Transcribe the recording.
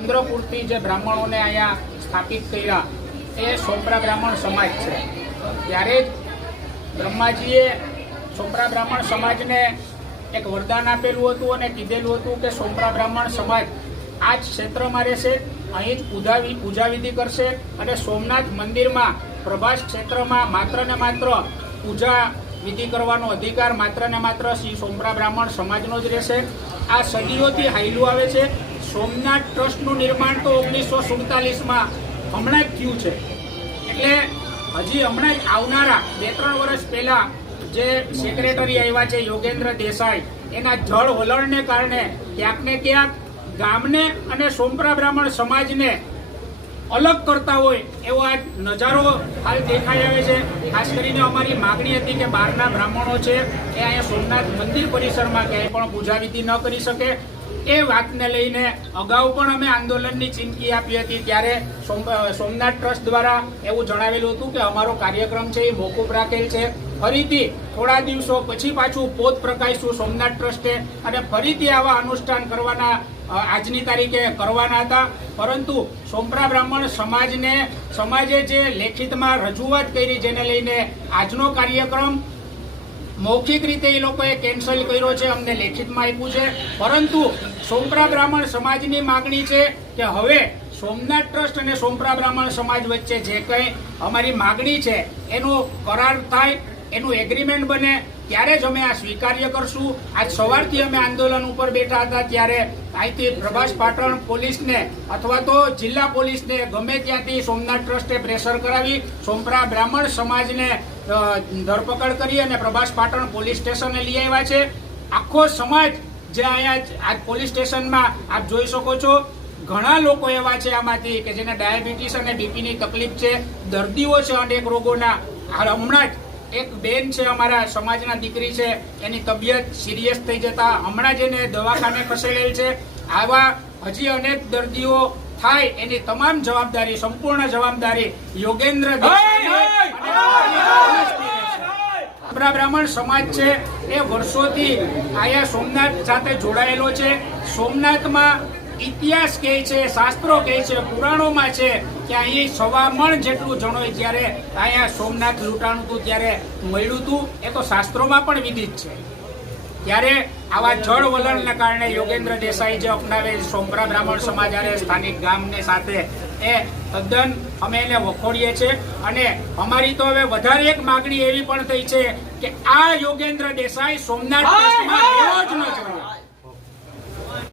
ચંદ્રપુરથી જે બ્રાહ્મણોને અહીંયા સ્થાપિત કર્યા એ સોંપરા બ્રાહ્મણ સમાજ છે। ત્યારે જ બ્રહ્માજીએ સોંપરા બ્રાહ્મણ સમાજને એક વરદાન આપેલું હતું અને કીધેલું હતું કે સોંપરા બ્રાહ્મણ સમાજ આ જ ક્ષેત્રમાં રહેશે, અહીં જ પૂજા વિધિ કરશે અને સોમનાથ મંદિરમાં પ્રભાસ ક્ષેત્રમાં માત્ર ને માત્ર પૂજા વિધિ કરવાનો અધિકાર માત્ર ને માત્ર શ્રી સોંપરા બ્રાહ્મણ સમાજનો જ રહેશે। આ સદીઓથી હાઈલું આવે છે। સોમનાથ ટ્રસ્ટનું નિર્માણ તો 1947માં હમણાં જ થયું છે, એટલે હજી હમણાં જ આવનારા 2-3 વર્ષ પહેલા જે સેક્રેટરી આવ્યા છે યોગેન્દ્ર દેસાઈ, એના જળ વલણને કારણે ક્યાંક ને ક્યાંક ગામને અને સોંપરા બ્રાહ્મણ સમાજને અલગ કરતા હોય એવો આ નજારો હાલ દેખાઈ આવે છે। ખાસ કરીને અમારી માગણી હતી કે બહારના બ્રાહ્મણો છે એ અહીંયા સોમનાથ મંદિર પરિસરમાં ક્યાંય પણ પૂજા વિધિ ન કરી શકે। એ વાતને લઈને અગાઉ પણ અમે આંદોલનની ચીમકી આપી હતી, ત્યારે સોમનાથ ટ્રસ્ટ દ્વારા એવું જણાવેલું હતું કે અમારો કાર્યક્રમ છે એ મોકૂફ રાખેલ છે। ફરીથી થોડા દિવસો પછી પાછું પોત પ્રકાશીશું સોમનાથ ટ્રસ્ટે અને ફરીથી આવા અનુષ્ઠાન કરવાના આજની તારીખે કરવાના હતા, પરંતુ સોંપરા બ્રાહ્મણ સમાજે જે લેખિતમાં રજૂઆત કરી જેને લઈને આજનો કાર્યક્રમ મૌખિક રીતે એ લોકોએ કેન્સલ કર્યો છે, અમને લેખિતમાં આપ્યું છે। પરંતુ સોંપરા બ્રાહ્મણ સમાજની માગણી છે કે હવે સોમનાથ ટ્રસ્ટ અને સોંપરા બ્રાહ્મણ સમાજ વચ્ચે જે કંઈ અમારી માગણી છે એનો કરાર થાય, એનું એગ્રીમેન્ટ બને, ત્યારે જ અમે આ સ્વીકાર્ય કરશું। આજ સવારથી અમે આંદોલન ઉપર બેઠા હતા, ત્યારે અહીંથી પ્રભાસ પાટણ પોલીસને અથવા તો જિલ્લા પોલીસને ગમે ત્યાંથી સોમનાથ ટ્રસ્ટે પ્રેશર કરાવી સોંપરા બ્રાહ્મણ સમાજને ધરપકડ કરી અને પ્રભાસ પાટણ પોલીસ સ્ટેશને લઈ આવ્યા છે। આખો સમાજ જે અહીંયા આજ પોલીસ સ્ટેશનમાં આપ જોઈ શકો છો, ઘણા લોકો એવા છે આમાંથી કે જેને ડાયાબિટીસ અને બીપીની તકલીફ છે, દર્દીઓ છે અનેક રોગોના। હમણાં જ એક બેન છે અમારા સમાજના દીકરી છે, એની તબિયત સિરિયસ થઈ જતા હમણાં જ એને દવાખાને ખસેડેલ છે। આવા હજી અનેક દર્દીઓ થાય એની તમામ જવાબદારી, સંપૂર્ણ જવાબદારી યોગેન્દ્ર સોંપરા બ્રાહ્મણ સમાજ છે એ વર્ષોથી આયા સોમનાથ સાથે જોડાયેલો છે। સોમનાથમાં ઇતિહાસ કહે છે, શાસ્ત્રો કહે છે, પુરાણોમાં છે કે અહીં 1.25 મણ જેટલું જણોય જ્યારે અહીંયા સોમનાથ લૂંટાણું હતું ત્યારે મળ્યું હતું, એ તો શાસ્ત્રોમાં પણ વિદિત છે। ત્યારે આવા જળ વલણને કારણે યોગેન્દ્ર દેસાઈ જે અપનાવે સોંપરા બ્રાહ્મણ સમાજ અને સ્થાનિક ગામને સાથે એ તદ્દન અમે એને વખોડીએ છીએ। અને અમારી તો હવે વધારે એક માગણી એવી પણ થઈ છે કે આ યોગેન્દ્ર દેસાઈ સોમનાથ ટ્રસ્ટમાં રહેવો જ ન જોઈએ।